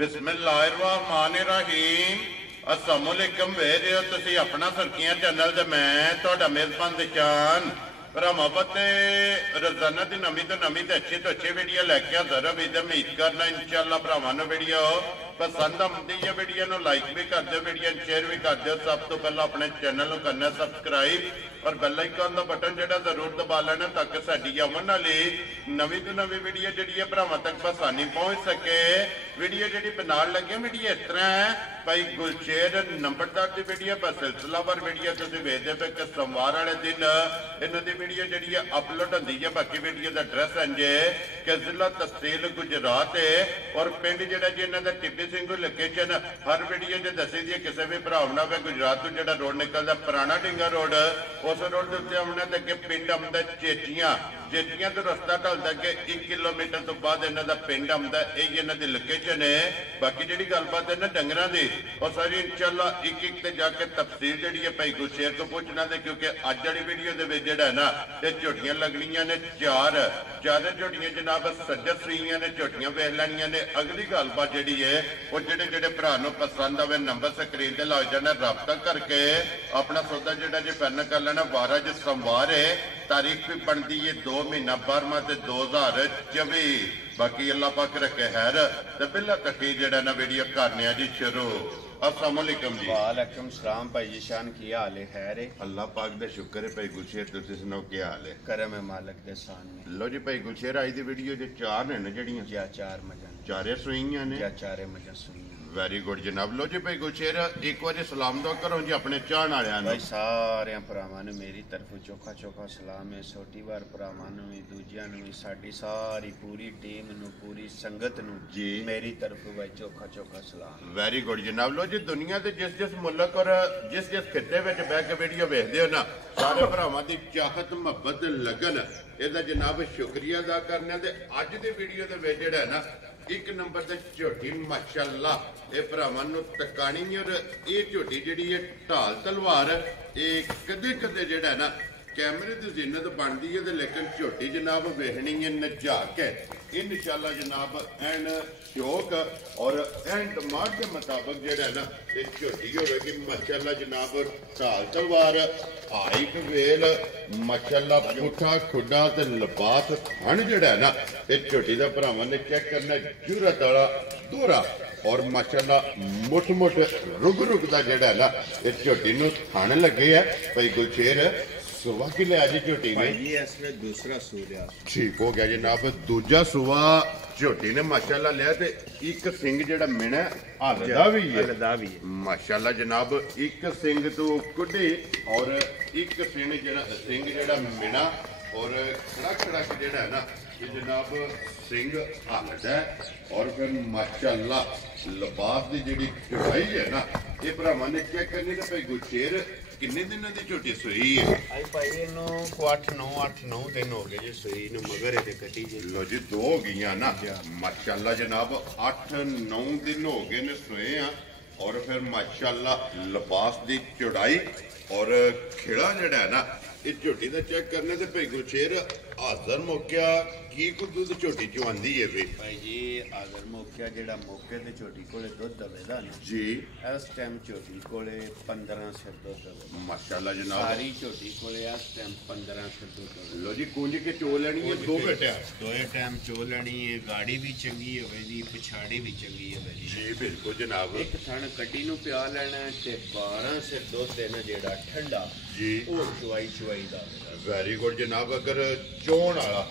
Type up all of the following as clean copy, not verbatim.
बिस्मिल्लाहिर्रहमानिर्रहीम। अस्सलामुअलैकुम वेरे हो तुसी अपना सुर्खियां चैनल ते मैं तुहाडा मेज़बान दिशान भरावां ते रोजाना दी नवीं तो अच्छी वीडियो लैके हाज़र हो। उम्मीद करना इंशाअल्लाह भरावां नूं वीडियो पसंद आउंदी है। वीडियो नूं लाइक भी कर दो, वीडियो शेयर भी कर दो। सब तो पहला अपने चैनल नूं करना सब्सक्राइब और बेल आइकन का बटन जो जरूर दबा लेना ताकि साडी आवन वाली नवीं तो नवीं वीडियो जी भरावां तक आसानी पहुँच सके। वीडियो जी बनाने लगे वीडियो इस तरह है भाई गुलशेर नंबरदार की वीडियो पर सिलसिलावार वीडियो तुम वेखते पे कि सोमवार वाले दिन इन्हों की वीडियो जी अपलोड होती है। बाकी वीडियो का एड्रैस इंजे कि जिला तहसील गुजरात है और पिंड जोड़ा जी इन्हों का टिब्बी सिंह लोकेशन हर वीडियो जो दसी दी किसी भी भरा ना हो। गुजरात तो जो रोड निकलता पुराना ढिंगा रोड उस रोड के उत्ते आना तो अगे पिंड आंदा चेचियां तो रस्ता ढलता कि 1 किलोमीटर तो बाद इन्हों का पिंड आंदा। यही इन्हों की लोकेशन है। बाकी जी गलबात है ना डंगरां दी और सारी इंशाअल्लाह एक ते जाके तफसील जी है भाई गुलशेर को पूछना दे क्योंकि अज वाली वीडियो के जोड़ा है ना ये झोटियां लगनियां ने चार झोटियां जनाब सज्जर सुईयां ने झोटियां वेख लैनियां ने। अगली गलबात जी है वो जेडे भरा पसंद आवे नंबर स्क्रीन से लग जाना रबता करके अपना सौदा जोड़ा जी फाइनल कर लेना। 12 जो सोमवार है तारीख भी बनती है 2 महीना 12वां 2024। बाकी अल्लाह पाक रखे खैर ते बिल्ला कटी जेड़ा ना वीडियो करने जी शुरू। अस्सलाम वालेकुम जी। वालेकुम सलाम भाई जी शान की हाल है? खैर है अल्लाह पाक दे शुक्र है। भाई गुलशेर तुसीं सुनाओ क्या हाल है? करम है मालिक दे सामने। लो जी भाई गुलशेर आई दी वीडियो जे चार ने ना जड़ियां या चार मजन चारे सुईयां ने या चारे मजन सुई। वेरी गुड जनाब। लो जी भाई गुलशेर एक बार सलाम दो करो जी अपने चाहण वालियां भाई सारे भरावां नूं मेरी तरफ चोखा चोखा सलाम है। छोटी बार भरावां नूं भी दूजियां नूं भी साडी सारी पूरी टीम नूं पूरी संगत नूं जी मेरी तरफ भाई चोखा चोखा सलाम। वेरी गुड जनाब। लो जी दुनिया के जिस मुल्क और जिस खिते में बह के वीडियो वेखते हो ना सारे भरावां दी चाहत मुहब्बत लगन इहदा जनाब शुक्रिया अदा करने। अज की वीडियो के जेड़ा है ना एक नंबर से झोटी माशाअल्लाह ये भरावां नूं टकानी और ये झोटी जिहड़ी है ढाल तलवार ये कदे कदे जिहड़ा ना कैमरे की जीनत बनती है लेकिन झोटी जनाब वेखनी है नजाक है। इंशाअल्लाह जनाब एन शौक और एन डिमांड के मुताबिक जिहड़ा ना ये झोटी होगी माशाअल्लाह जनाब ढाल तलवार हाइट वेल माशाअल्लाह पुठा खुडा ते लिबास थन जिहड़ा ना ये झोटी का भरावां ने चेक करना जरूरत वाला दोहरा और माशाअल्लाह मुठ मुठ रुग रुग का जिहड़ा ना ये झोटी नूं थन लगे है। भाई गुलशेर सुबह कि लिया जी झोटी ने दूसरा सूर्या ठीक हो गया जनाब। दूजा सुबह झोटी ने माशाअल्लाह लिया ते एक सिंह जेड़ा मिना हलदा भी है माशाअल्लाह जनाब। एक सिंह तो कुड्डी और एक सिंह जेड़ा मिना और खड़ा खड़ा जेड़ा है ना ये जनाब सिंह हलदा है और फिर माशाअल्लाह लिबास की जी चढ़ाई है ना ये भरावां ने चेक करनी तो भाई गुलशेर किन्ने दिन की झोटी सुई है? आई भाई इन्हों को 8-9 दिन हो गए जी सुई नूं मगर ये कटी जी। लो जी 2 हो गई ना माशाअल्लाह जनाब 8-9 दिन हो गए ने सोए हैं और फिर माशाअल्लाह लिबास की चौड़ाई और खिड़ा जड़ा है ना इस झोटी का चेक करने से भाई गुलशेर हाजर मौका की को दूध झोटी चो आंदी है वे भाई जी हाजर मौका जेड़ा मौके ते झोटी कोले दुध दवेदा ना जी इस टाइम झोटी कोले 15 से दुध दवे माशाअल्लाह जनाब। सारी झोटी कोले इस टाइम 15 से दुध दवे। लो जी कुंज के चो लेनी है 2 बेटा दोए टाइम चो लेनी है। गाड़ी भी चंगी होवे दी पिछाड़ी भी चंगी है भाई जी बिल्कुल जनाब। एक थन कटी नूं प्या लेना ते 12 से दुध देना जेड़ा ठंडा जी ओ चुवाई दा। वेरी गुड जनाब। अगर चोण वाला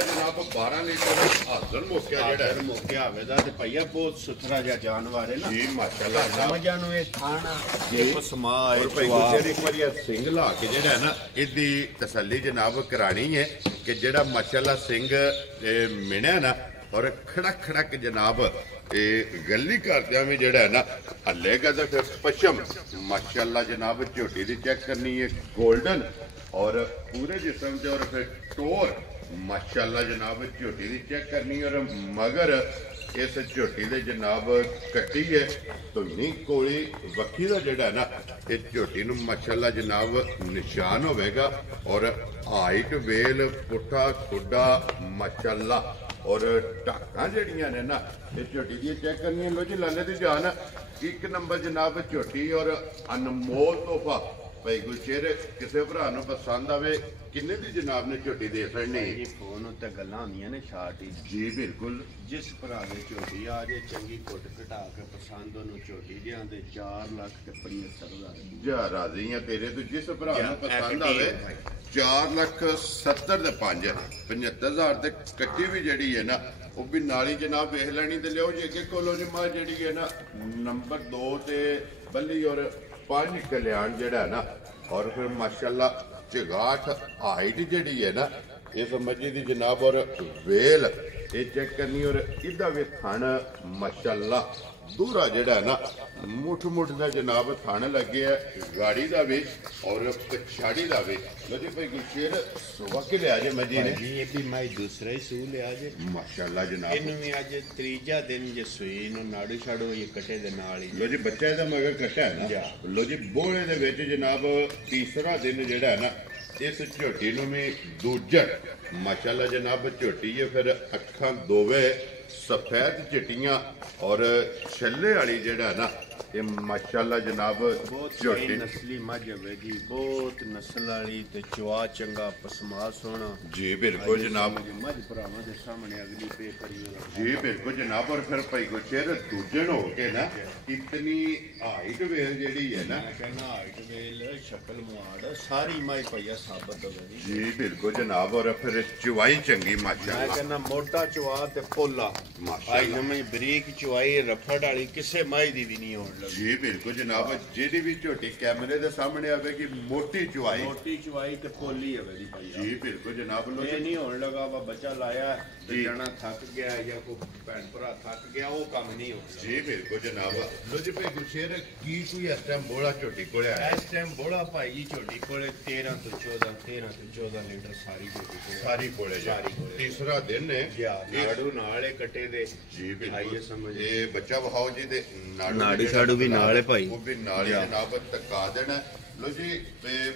जनाब 12 लीटर हाजर मौका जेड़ा है मौका आवेदा ते भैया बहुत सुथरा जिहा जानवर है ना जी माशाअल्लाह। समझां नूं इह खाना देखो समा और भाई गुलशेर एक बार सिंह ला के जेड़ा है ना इसकी तसल्ली जनाब करानी है कि जेड़ा माशाअल्लाह सिंह मिणिया ना और खड़ा खड़ा के जनाब ये गली करदियां में जेड़ा है ना हलेगा तो फिर पश्चिम माशाअल्लाह जनाब झोटी की चेक करनी है गोल्डन और पूरे जिस्म से और फिर टोर माशाअल्लाह जनाब झोटी की चेक करनी और मगर इस झोटी दे जनाब कट्टी है तो नहीं कोई वक्की का जेड़ा ना इस झोटी नूं माशाअल्लाह जनाब निशान होवेगा और हाइट वेल पुठा खुडा माशाअल्लाह ਔਰ ਢਾਕਾਂ ਜਿਹੜੀਆਂ ਨੇ ਨਾ ਇਹ ਝੋਟੀ ਦੀਆਂ ਚੈੱਕ ਕਰਨੀਆਂ। ਲੋ ਜੀ ਲਾਲੇ ਦੀ ਜਾਨ ਇੱਕ ਨੰਬਰ ਜਨਾਬ ਝੋਟੀ ਔਰ ਅਨਮੋਲ ਤੋਹਫਾ। ਭਾਈ ਗੁਰਸ਼ੇਰ ਕਿਸੇ ਭਰਾ ਨੂੰ ਪਸੰਦ ਆਵੇ ਕਿੰਨੇ ਦੀ ਜਨਾਬ ਨੇ ਝੋਟੀ ਦੇ ਸਕਣੀ ਜੀ ਫੋਨ ਉੱਤੇ ਗੱਲਾਂ ਹੁੰਦੀਆਂ ਨੇ ਸ਼ਾਰਟ ਹੀ। ਜੀ ਬਿਲਕੁਲ। ਜਿਸ ਭਰਾ ਦੇ ਝੋਟੀ ਆ ਜੇ ਚੰਗੀ ਕੁੱਟ ਘਟਾ ਕੇ ਪਸੰਦ ਉਹਨੂੰ ਝੋਟੀ ਦਿਆਂ ਤੇ 4,75,000 ਜਾ ਰਾਜ਼ੀ ਆ ਤੇਰੇ ਤੋਂ। ਜਿਸ ਭਰਾ ਨੂੰ ਪਸੰਦ ਆਵੇ 4,70,000 ਦੇ 5 75,000 ਤੇ ਕੱਟੀ ਵੀ ਜਿਹੜੀ ਹੈ ਨਾ ਉਹ ਵੀ ਨਾਲ ਹੀ ਜਨਾਬ ਵੇਖ ਲੈਣੀ ਤੇ ਲਿਓ ਜੀ। ਅੱਗੇ ਕੋਲੋਂ ਜੀ ਮਾਂ ਜਿਹੜੀ ਹੈ ਨਾ ਨੰਬਰ 2 ਤੇ ਬੱਲੀ ਔਰ 5 ਕਲਿਆਣ ਜਿਹੜਾ ਹੈ ਨਾ ਔਰ ਫਿਰ ਮਾਸ਼ਾਅੱਲਾ ਚਗਾਠ ਹਾਈਟ ਜਿਹੜੀ ਹੈ ਨਾ ਇਹ ਸਮਝੀ ਦੀ ਜਨਾਬ ਔਰ ਵੇਲ ਇਹ ਚੈੱਕ ਕਰਨੀ ਔਰ ਇਹਦਾ ਵੀ ਥਣ ਮਾਸ਼ਾਅੱਲਾ ਦੂਰਾ ਜਿਹੜਾ ਨਾ ਮੁੱਠ ਦਾ ਜਨਾਬ ਥਣ ਲੱਗਿਆ ਗਾੜੀ ਦਾ ਵੀ ਔਰ ਪਛਾੜੀ ਦਾ ਵੀ। ਲੋ ਜੀ ਭਾਈ ਗੁਰਸ਼ੇਰ ਸੁਬਾ ਕੇ ਲਿਆ ਜੇ ਮਜੀ ਨੇ ਜੀ ਇਹ ਵੀ ਮੈਂ ਦੂਸਰਾ ਹੀ ਸੂ ਲਿਆ ਜੇ ਮਾਸ਼ਾਅੱਲਾ ਜਨਾਬ। ਇਹਨੂੰ ਵੀ ਅੱਜ ਤੀਜਾ ਦਿਨ ਜੇ ਸੂਈ ਨੂੰ ਨਾੜੂ ਛਾੜੋ ਇਹ ਕੱਟੇ ਦੇ ਨਾਲ ਹੀ। ਲੋ ਜੀ ਬੱਚਾ ਇਹਦਾ ਮਗਰ ਕੱਟਾ ਹੈ ਨਾ। ਲੋ ਜੀ ਬੋਲੇ ਦੇ ਵਿੱਚ ਜਨਾਬ ਤੀਸਰਾ ਦਿਨ ਜਿਹੜਾ ਹੈ ਨਾ ਇਸ ਝੋਟੀ ਨੂੰ ਵੀ ਦੂਜਾ ਮਾਸ਼ਾਅੱਲਾ ਜਨਾਬ ਝੋਟੀ ਹੈ ਫਿਰ ਅੱਖਾਂ ਦੋਵੇਂ ਸਫੈਦ ਚਿੱਟੀਆਂ ਔਰ ਛੱਲੇ ਵਾਲੀ ਜਿਹੜਾ ਨਾ ਇਹ ਮਾਸ਼ਾਅੱਲਾ ਜਨਾਬ ਝੋਟੀ ਨਸਲੀ ਮੱਝ ਹੋਵੇਗੀ ਬਹੁਤ ਨਸਲ ਵਾਲੀ ਤੇ ਚਵਾ ਚੰਗਾ ਪਸਮਾ ਸੋਹਣਾ। ਜੀ ਬਿਲਕੁਲ ਜਨਾਬ। ਮੱਝ ਭਰਾਵਾਂ ਦੇ ਸਾਹਮਣੇ ਅਗਲੀ ਪੇ ਕਰੀਏ ਜੀ ਬਿਲਕੁਲ ਜਨਾਬ। ਔਰ ਫਿਰ ਭਾਈ ਗੁਰਸ਼ੇਰ ਦੂਜਣ ਹੋ ਕੇ ਨਾ ਇਤਨੀ ਹਾਈਟ ਵੇਲ ਜਿਹੜੀ ਹੈ ਨਾ ਮੈਂ ਕਹਿੰਦਾ ਹਾਈਟ ਵੇਲ ਸ਼ਕਲ ਮੁਆੜ ਸਾਰੀ ਮਾਈ ਪਈਆ ਸਾਬਤ ਹੋਵੇਗੀ। ਜੀ ਬਿਲਕੁਲ ਜਨਾਬ। ਔਰ ਫਿਰ ਚਵਾਈ ਚੰਗੀ ਮੈਂ ਮਾਸ਼ਾਅੱਲਾ। ਕਹਿੰਦਾ ਮੋਟਾ ਚਵਾ ਤੇ ਪੋਲਾ ਆਈ ਨਵੇਂ ਬਰੀਕ ਚਵਾਈ ਰਫੜ ਵਾਲੀ ਕਿਸੇ ਮਾਈ ਦੀ ਵੀ ਨਹੀਂ ਹੋਣ ਲੱਗੀ। ਜੀ ਬਿਲਕੁਲ ਜਨਾਬ। ਜਿਹੜੀ ਵੀ ਝੋਟੀ ਕੈਮਰੇ ਦੇ ਸਾਹਮਣੇ ਆਵੇਗੀ ਮੋਟੀ ਚਵਾਈ ਮੋਟੀ ਚਵਾਈ ਤੇ ਪੋਲੀ ਹੋਵੇਗੀ ਭਾਈ। ਜੀ ਬਿਲਕੁਲ ਜਨਾਬ। ਲੋ ਇਹ ਨਹੀਂ ਹੋਣ ਲੱਗਾ ਵਾ ਬੱਚਾ ਲਾਇਆ ਤੇ ਜਾਣਾ ਥੱਕ ਗਿਆ ਜਾਂ ਕੋਈ ਭੈਣ ਭਰਾ ਥੱਕ ਗਿਆ ਉਹ ਕੰਮ ਨਹੀਂ ਹੋਣਾ। ਜੀ ਬਿਲਕੁਲ ਜਨਾਬ। ਲੋ ਜੀ ਭਾਈ ਗੁਰਸ਼ੇਰ ਕੀ ਕੋਈ ਇਸ ਟਾਈਮ ਬੋਲਾ ਝੋਟੀ ਕੋਲੇ ਆਇਆ? ਇਸ ਟਾਈਮ ਬੋਲਾ ਭਾਈ ਜੀ ਝੋਟੀ ਕੋਲੇ 13 ਤੋਂ 14 ਲੀਟਰ ਸਾਰੀ ਝੋਟੀ ਕੋਲੇ ਸਾਰੀ ਕੋਲੇ ਜਾ। ਤੀਸਰਾ ਦਿਨ ਹੈ ਨਾੜੂ ਨਾਲੇ ਕੱਟੇ ਦੇ। ਜੀ ਆਈਏ ਬਿਲਕੁਲ। ਸਮਝ ਇਹ ਬੱਚਾ ਵਹਾਓ ਜੀ ਦੇ ਨਾੜੂ ਛਾੜੂ ਵੀ ਨਾਲ ਹੈ ਭਾਈ। ਉਹ ਵੀ ਨਾਲ ਹੀ ਜਨਾਬ ਤੱਕਾ ਦੇਣਾ। ਲੋ ਜੀ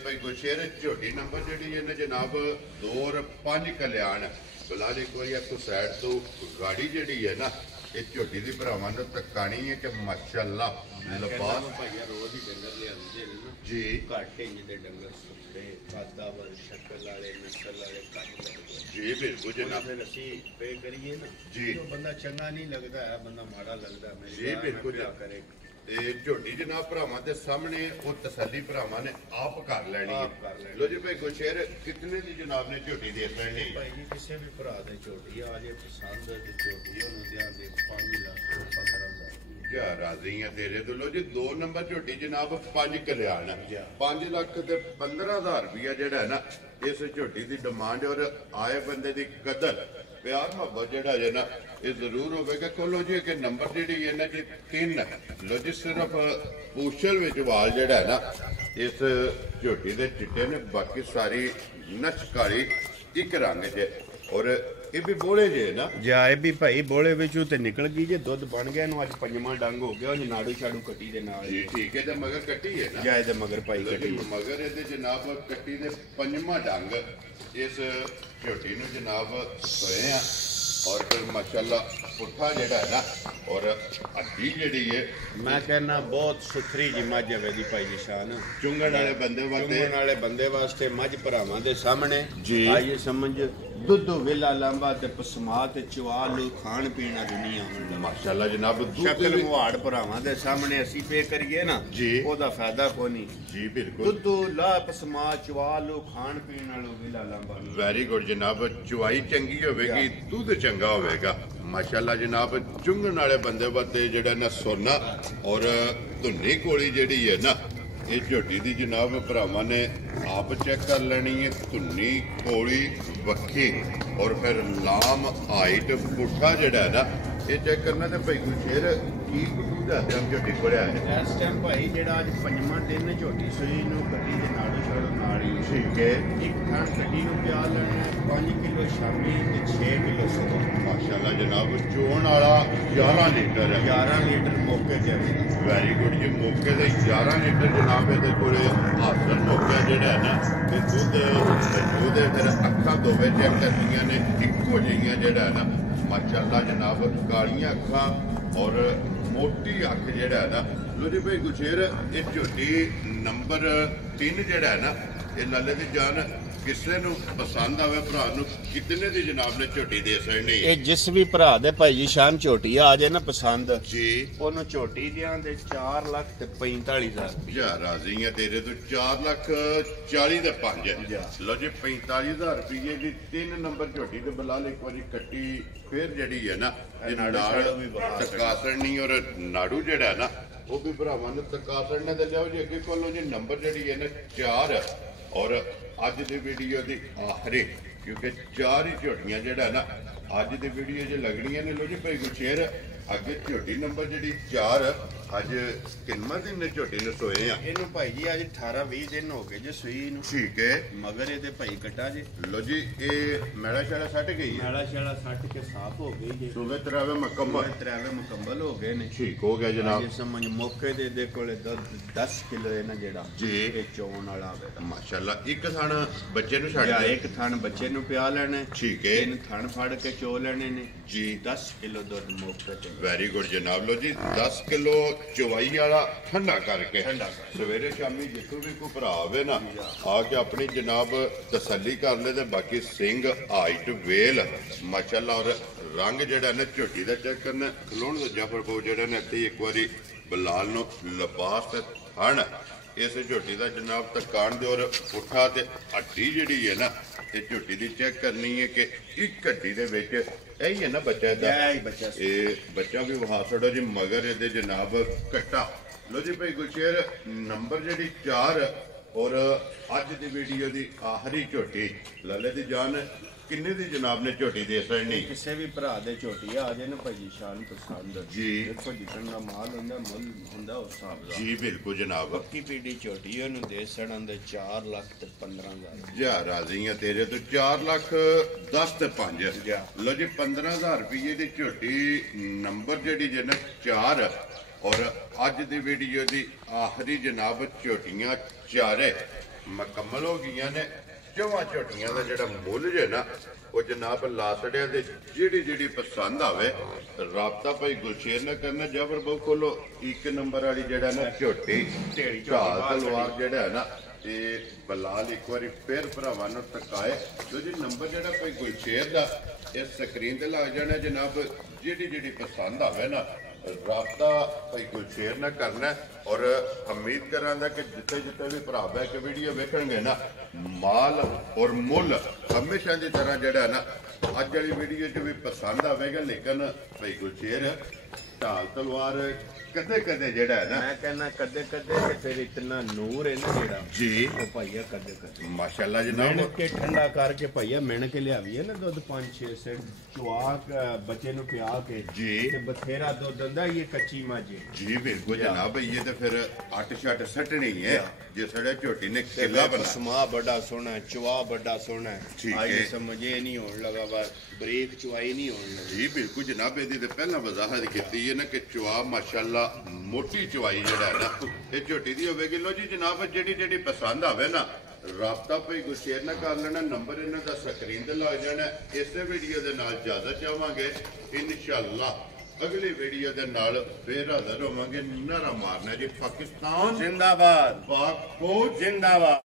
ਭਾਈ ਗੁਰਸ਼ੇਰ ਝੋਟੀ ਨੰਬਰ ਜਿਹੜੀ ਹੈ ਨਾ ਜਨਾਬ 2 ਔਰ 5 ਕਲਿਆਣ ਬਲਾਲ ਇੱਕ ਵਾਰੀ ਆਪਕੋ ਸਾਈਡ ਤੋਂ ਗਾੜੀ ਜਿਹੜੀ ਹੈ ਨਾ ਇਹ ਝੋਟੀ ਦੀ ਭਰਾਵਾਂ ਨੂੰ ਤੱਕਾਣੀ ਹੈ ਕਿ ਮਾਸ਼ਾਅੱਲਾ ਲਬਾਸ ਭਾਈਆ ਰੋਜ਼ ਹੀ ਡੰਗਰ ਲਿਆਉਂਦੇ ਨੇ ਨਾ ਜੀ ਘਾਟੇ ਜਿਹਦੇ ਡੰਗਰ ਸੁੱਤੇ ਕਾਦਾਵਰ ਸ਼ਕਲ ਵਾਲੇ ਨਸਲ ਵਾਲੇ ਕੱਟ ਲੱਗਦੇ। ਜੀ ਬਿਲਕੁਲ ਜਨਾਬ। ਫਿਰ ਅਸੀਂ ਪੇ ਕਰੀਏ ਨਾ ਜੀ। ਜੋ ਬੰਦਾ ਚੰਗਾ ਨਹੀਂ ਲੱਗਦਾ ਹੈ ਬੰਦਾ ਮਾੜਾ ਲੱਗਦਾ ਹੈ। ਜੀ ਬਿਲਕੁਲ ਕਰੇ ਤੇ ਝੋਟੀ ਜਨਾਬ ਭਰਾਵਾਂ ਦੇ ਸਾਹਮਣੇ ਉਹ ਤਸੱਲੀ ਭਰਾਵਾਂ ਨੇ ਆਪ ਕਰ ਲੈਣੀ ਆਪ ਕਰ ਹੈ। ਲੈਣੀ। ਲੋ ਜੀ ਭਾਈ ਗੁਰਸ਼ੇਰ ਕਿਤਨੇ ਦੀ ਜਨਾਬ ਨੇ ਝੋਟੀ ਦੇ ਲੈਣੀ? ਭਾਈ ਜੀ ਕਿਸੇ ਵੀ ਭਰਾ ਦੇ ਝੋਟੀ ਆ ਜੇ ਪਸੰਦ ਤੇ ਝੋਟੀ ਉਹਨੂੰ ਦਿਆਂ ਦੇ 5 ਲੱਖ 15,000 ਕਿਆ ਰਾਜ਼ੀ ਆ ਤੇਰੇ ਤੋਂ। ਲੋ ਜੀ 2 ਨੰਬਰ ਝੋਟੀ ਜਨਾਬ 5 ਕਲਿਆਣ 5 ਲੱਖ ਤੇ 15,000 ਰੁਪਇਆ ਜਿਹੜਾ ਹੈ ਨਾ ਇਸ ਝੋਟੀ ਦੀ ਡਿਮਾਂਡ ਔਰ ਆਏ ਬੰਦੇ ਦੀ ਕਦਰ ਪਿਆਰ ਮੁਹੱਬਤ ਜਿਹੜਾ ਹੈ ਨਾ ਇਹ ਜ਼ਰੂਰ ਹੋਵੇਗਾ। ਕੋਲੋ ਜੀ ਕਿ ਨੰਬਰ ਜਿਹੜੀ ਹੈ ਨਾ ਜੀ 3 ਲੋ ਜੀ ਸਿਰਫ ਪੂਛਲ ਵਿੱਚ ਵਾਲ ਜਿਹੜਾ ਹੈ ਨਾ ਇਸ ਝੋਟੀ ਦੇ ਚਿੱਟੇ ਨੇ ਬਾਕੀ ਸਾਰੀ ਨਚ ਕਾਲੀ ਇੱਕ ਰੰਗ 'ਚ ਔਰ ਇਹ ਵੀ ਬੋਲੇ ਜੇ ਨਾ ਜਾ ਇਹ ਵੀ ਭਾਈ ਬੋਲੇ ਵਿੱਚੋਂ ਤੇ ਨਿਕਲ ਗਈ ਜੇ ਦੁੱਧ ਬਣ ਗਿਆ ਇਹਨੂੰ ਅੱਜ 5ਵਾਂ ਡੰਗ ਹੋ ਗਿਆ ਉਹ ਨਾੜੂ ਛਾੜੂ ਕੱਟੀ ਦੇ ਨਾਲ ਜੀ ਠੀਕ ਹੈ। ਤੇ ਮਗਰ ਕੱਟੀ ਹੈ ਨਾ ਜਾ ਇਹਦੇ ਮਗਰ ਭਾਈ ਕੱਟੀ ਮਗਰ ਇਹਦੇ ਜਨਾਬ ਕੱਟੀ ਦੇ 5ਵਾਂ ਡੰਗ ਇਸ ਝੋਟੀ ਨੂੰ ਜਨਾਬ ਸੋਏ ਆ ਔਰ ਫਿਰ ਮਾਸ਼ਾਅੱਲਾ ਪੁੱਠਾ ਜਿਹੜਾ ਹੈ ਨਾ ਔਰ ਅੱਡੀ ਜਿਹੜੀ ਹੈ ਮੈਂ ਕਹਿੰਦਾ ਬਹੁਤ ਸੁਥਰੀ ਜੀ ਮੱਝ ਹੈ ਦੀ ਭਾਈ ਨਿਸ਼ਾਨ ਚੁੰਗਣ ਵਾਲੇ ਬੰਦੇ ਵਾਸਤੇ ਚੁੰਗਣ ਵਾਲੇ ਬੰਦੇ ਵਾਸਤੇ ਮੱਝ ਭਰਾਵਾਂ ਦੇ ਸਾਹਮਣੇ ਜੀ। ਆਈਏ ਸਮਝ ਦੁੱਧ ਵੇਲਾ ਲੰਬਾ ਤੇ ਪਸਮਾ ਤੇ ਚਵਾ ਲੋ ਖਾਣ ਪੀਣਾ ਦੁਨੀਆ ਹੁਣ ਮਾਸ਼ਾਅੱਲਾ ਜਨਾਬ ਸ਼ਕਲ ਮੁਹਾੜ ਭਰਾਵਾਂ ਦੇ ਸਾਹਮਣੇ ਅਸੀਂ ਪੇ ਕਰੀਏ ਨਾ ਜੀ ਉਹਦਾ ਫਾਇਦਾ ਕੋਈ ਨਹੀਂ। ਜੀ ਬਿਲਕੁਲ। ਦੁੱਧ ਲਾ ਪਸਮਾ ਚਵਾ ਲੋ ਖਾਣ ਪੀਣ ਵਾਲੋ ਵੇਲਾ ਲੰਬਾ ਵੈਰੀ ਗੁੱਡ ਜਨਾਬ। ਚੁਆਈ ਚੰਗੀ ਹੋਵੇਗੀ ਦੁੱਧ ਚੰਗਾ ਹੋਵੇਗਾ ਮਾਸ਼ਾਅੱਲਾ ਜਨਾਬ। ਚੁੰਗਣ ਵਾਲੇ ਬੰਦੇ ਵਾਸਤੇ ਜਿਹੜਾ ਨਾ ਸੋਨਾ ਔਰ ਧੁੰਨੀ ਕੋਲੀ ਜਿਹੜੀ ਹੈ ਨਾ ਇਹ ਝੋਟੀ ਦੀ ਜਨਾਬ ਭਰਾਵਾਂ ਨੇ ਆਪ ਚੈੱਕ ਕਰ ਲੈਣੀ ਹੈ। ਧੁੰਨੀ ਕੋਲੀ ਵੱਖੀ ਔਰ ਫਿਰ ਲਾਮ ਹਾਈਟ ਪੁੱਠਾ ਜਿਹੜਾ ਹੈ ਨਾ ਇਹ ਚੈੱਕ ਕਰਨਾ ਤੇ ਭਾਈ ਗੁਰਸ਼ੇਰ ਕੀ ਕੁਝ ਦਾ ਝੋਟੀ ਕੋਲਿਆ ਹੈ ਇਸ ਟਾਈਮ ਭਾਈ ਜਿਹੜਾ ਅੱਜ 5ਵਾਂ ਦਿਨ ਝੋਟੀ ਸੂਈ ਨੂੰ ਗੱਡੀ ਦੇ ਨਾੜੂ ਛੋੜੋ ਨਾਲ ਹੀ ਠੀਕ ਹੈ। ਇੱਕ ਥਾਂ ਗੱਡੀ ਨੂੰ ਪਿਆ ਲੈਣਾ 5 ਕਿਲੋ ਸ਼ਾਮੀ ਤੇ 6 ਕਿਲੋ ਸਵੇਰ ਮਾਸ਼ਾਅੱਲਾ ਜਨਾਬ। ਚੋਣ ਵਾਲਾ 11 ਲੀਟਰ ਹੈ 11 ਲੀਟਰ ਮੌਕੇ ਤੇ ਆਵੇਗਾ। ਵੈਰੀ ਗੁੱਡ ਜੀ। ਮੌਕੇ ਦੇ 11 ਲੀਟਰ ਜਨਾਬ ਇਹਦੇ ਕੋਲੇ ਹਾਸਲ ਮੌਕਾ ਜਿਹੜਾ ਹੈ ਨਾ ਇਹ ਦੁੱਧ ਮੌਜੂਦ ਹੈ। ਫਿਰ ਅੱਖਾਂ ਦੋਵੇਂ ਚੈੱਕ ਕਰਨੀਆਂ ਨੇ ਇੱਕੋ ਜਿਹੀਆਂ ਜਿਹੜਾ ਹੈ ਨਾ माशाल्लाह जनाब कालियां अखां और मोटी अख जेड़ा है ना लो जी भाई गुशेर ये झोटी नंबर 3 जेड़ा है ना ये लाले दी जान किसे नु पसंद आवे भरा नु कितने दी जनाब ने झोटी दे सकने ਇਹ ਜਿਸ ਵੀ ਭਰਾ ਦੇ ਭਾਈ ਜੀ ਸ਼ਾਨ ਝੋਟੀ ਆ ਜੇ ਨਾ ਪਸੰਦ जी ਉਹਨੂੰ ਝੋਟੀ ਦੀਆਂ ਦੇ 4 ਲੱਖ ਤੇ 45,000 या राजी है तेरे तो 4 लाख 40 दे 5 जा। लो जी 45,000 रुपये की 3 नंबर झोटी ते बलाल एक बारी कट्टी फिर जड़ी है ना ये नाड़ू शाड़ू भी बहा तकासरनी और नाड़ू जेड़ा है ना वो भी भरावां ने तकासरने दे लियाओ जी अगे कोलो जी नंबर जड़ी है ना 4 और अज दी वीडियो दी आखिरी क्योंकि 4 ही झोटियां जेड़ा है ना अज दी वीडियो जो लगनियां ने लो जी भाई गुशेर अगे झोटी नंबर जड़ी 4 अज किन्ना दिन ने झोटी ने सोए आ ਇਹਨੂੰ ਭਾਈ ਜੀ ਅੱਜ 18-20 ਦਿਨ ਹੋ ਗਏ ਜੇ ਸੂਈ ਨੂੰ ठीक है ਮਗਰ ਇਹਦੇ ਭਾਈ ਕਟਾ ਜੇ लो जी ये मैड़ा शैड़ा सट गई है ਨਾਲਾ ਛਾਲਾ ਸੱਟ ਕੇ ਸਾਫ਼ ਹੋ ਗਈ ਜੇ सुबह तरावे मुकम्मल ਤਰਾਵੇ ਮੁਕੰਮਲ ਹੋ ਗਏ ਨੇ ठीक हो गया जनाब ਜੇ ਸਮਝ ਮੌਕੇ ਦੇ ਦੇ ਕੋਲੇ 10 ਕਿਲੋ ਇਹ ਨਾ ਜਿਹੜਾ जी ਇਹ ਚੋਣ ਵਾਲਾ ਹੋਵੇਗਾ माशाल्लाह एक थान बच्चे नु छड़ ਜਾਂ दे ਇੱਕ ਥਣ ਬੱਚੇ ਨੂੰ ਪਿਆ ਲੈਣਾ ठीक है ਤਿੰਨ ਥਣ ਫੜ ਕੇ ਚੋ ਲੈਣੇ ਨੇ जी 10 ਕਿਲੋ ਦੁੱਧ ਮੌਕੇ ਤੇ वेरी गुड जनाब लो जी 10 किलो चवाई वाला ठंडा करके ठंडा करके। सवेरे शामी जितों भी कोई भरा आवे ना आके अपनी जनाब तसल्ली कर ले ते बाकी सिंग हाइट वेल माशाल्लाह और रंग जेड़ा ना झोटी दा चेक करना खलोण दा जाफर बो जेड़ा ने इत्थे एक बारी बलाल नो लिबास ते थण इस झोटी दा जनाब तकान दे और पुठा ते हड्डी जेड़ी है ना ये झोटी दी चेक करनी है कि एक हड्डी दे विच यही है ना बच्चा दा ਇਹ ਹੀ ਬੱਚਾ ਸੀ। ਇਹ ਬੱਚਾ ਵੀ ਵਹਾ ਛੱਡੋ ਜੀ ਮਗਰ ਇਹਦੇ ਜਨਾਬ ਕੱਟਾ ਲੋ ਜੀ ਭਾਈ ਗੁਸ਼ੇਰ ਨੰਬਰ ਜਿਹੜੀ 4 ਔਰ ਅੱਜ ਦੀ ਵੀਡੀਓ ਦੀ ਆਖਰੀ ਝੋਟੀ ਲੱਲੇ ਦੀ ਜਾਨ ਕਿੰਨੇ ਦੀ ਜਨਾਬ ਨੇ ਝੋਟੀ ਦੇ ਸਕਣੀ ਕਿਸੇ ਵੀ ਭਰਾ ਦੇ ਝੋਟੀ ਆ ਜੇ ਨਾ ਭਾਜੀ ਸ਼ਾਨ ਪਸੰਦ ਜੀ। ਦੇਖੋ ਜਿੱਦਾਂ ਦਾ ਮਾਲ ਹੁੰਦਾ ਮੁੱਲ ਹੁੰਦਾ ਉਸ ਹਿਸਾਬ ਦਾ ਜੀ ਬਿਲਕੁਲ ਜਨਾਬ ਪੱਕੀ ਪੀੜੀ ਝੋਟੀ ਉਹਨੂੰ ਦੇ ਸੜਨ ਦੇ 4 ਲੱਖ ਤੇ 15,000 ਜਾ ਰਾਜ਼ੀ ਆ ਤੇਰੇ ਤੋਂ 4 ਲੱਖ 10 ਤੇ 5 ਜਾ। ਲੋ ਜੀ 15,000 ਰੁਪਏ ਦੀ ਝੋਟੀ ਨੰਬਰ ਜਿਹੜੀ ਜੇ ਨਾ 4 ਔਰ ਅੱਜ ਦੀ ਵੀਡੀਓ ਦੀ ਆਖਰੀ ਜਨਾਬ ਝੋਟੀਆਂ ਚਾਰੇ ਮੁਕੰਮਲ ਹੋ ਗਈਆਂ ਨੇ ਚੌਵਾਂ ਝੋਟੀਆਂ ਦਾ ਜਿਹੜਾ ਮੁੱਲ ਜੇ ਨਾ ਉਹ ਜਨਾਬ ਲਾਸੜਿਆਂ ਦੇ ਜਿਹੜੀ ਪਸੰਦ ਆਵੇ ਰਾਬਤਾ ਭਾਈ ਗੁਲਸ਼ੇਰ ਨਾਲ ਕਰਨਾ ਜਬਰ ਬਹੁ ਕੋਲੋ ਇੱਕ ਨੰਬਰ ਵਾਲੀ ਜਿਹੜਾ ਨਾ ਝੋਟੀ ਢੇੜੀ ਝੋਟੀ ਝਾਲ ਬਾਹਰ ਤਲਵਾਰ ਜਿਹੜਾ ਹੈ ਨਾ ਤੇ ਬਲਾਲ ਇੱਕ ਵਾਰੀ ਫੇਰ ਭਰਾਵਾਂ ਨੂੰ ਤਕਾਏ ਜੋ ਜੀ ਨੰਬਰ ਜਿਹੜਾ ਭਾਈ ਗੁਲਸ਼ੇਰ ਦਾ ਇਸ ਸਕਰੀਨ ਤੇ ਲੱਗ ਜਾਣਾ ਜਨਾਬ ਜਿਹੜੀ ਪਸੰਦ ਆਵੇ ਨਾ ਰਾਬਤਾ ਭਾਈ ਗੁਲਸ਼ੇਰ ਨਾਲ ਕਰਨਾ ਔਰ ਉਮੀਦ ਕਰਾਂਗਾ ਕਿ ਜਿੱਥੇ ਵੀ ਭਰਾ ਬੈ ਕੇ ਵੀਡੀਓ ਵੇਖਣਗੇ ਨਾ ਮਾਲ ਔਰ ਮੁੱਲ ਹਮੇਸ਼ਾ ਦੀ ਤਰ੍ਹਾਂ ਜਿਹੜਾ ਨਾ ਅੱਜ ਵਾਲੀ ਵੀਡੀਓ 'ਚ ਵੀ ਪਸੰਦ ਆਵੇਗਾ ਲੇਕਿਨ ਭਾਈ ਗੁਲਸ਼ੇਰ ਢਾਲ ਤਲਵਾਰ ਕਦੇ ਜਿਹੜਾ ਹੈ ਨਾ ਮੈਂ ਕਹਿੰਦਾ ਕਦੇ ਤੇ ਫਿਰ ਇਤਨਾ ਨੂਰ ਹੈ ਨਾ ਜਿਹੜਾ ਜੀ ਉਹ ਭਾਈਆ ਕਦੇ ਮਾਸ਼ਾਅੱਲਾ ਮਿਣ ਜਨਾਬ ਕੇ ਠੰਡਾ ਕਰਕੇ ਭਾਈਆ ਮਿਣ ਕੇ ਲਿਆਵੀਏ ਨਾ ਦੁੱਧ 5-6 ਸਿਰ ਚੁਆਕ ਬੱਚੇ ਨੂੰ ਪਿਆ ਕੇ ਜੀ। ਤੇ ਬਥੇਰਾ ਦੁੱਧ ਦਿੰਦਾ ਇਹ ਕੱਚੀ ਮਾਝੇ जी बिल्कुल जनाब ये तो फिर अट शट सटनी है जिसड़े झोटी ने किला बना ਸਮਾ ਬੜਾ ਸੋਹਣਾ ਹੈ, ਚੁਆ ਬੜਾ ਸੋਹਣਾ ਹੈ ਠੀਕ ਆਈ ਹੈ। ਸਮਝੇ ਨਹੀਂ ਹੋਣ ਲਗਾ ਬਸ ਬ੍ਰੇਕ ਚੁਆਈ ਨਹੀਂ ਹੋਣ ਲੱਗੀ जी बिल्कुल जनाब ये पहला वजाहत की है ना कि चुआ माशाल्लाह मोटी चुआई जड़ा है ना ये झोटी दी होगी लो जी जनाब जी पसंद आवे ना राबता भाई गुलशेर ना कर लेना नंबर इन्हों का स्क्रीन ते लग जाना इस वीडियो के नाल इजाजत चाहांगे इंशाअल्लाह अगली वीडियो के नाल फिर हाजिर होवांगे नारा मारना जी पाकिस्तान जिंदाबाद पाक फौज जिंदाबाद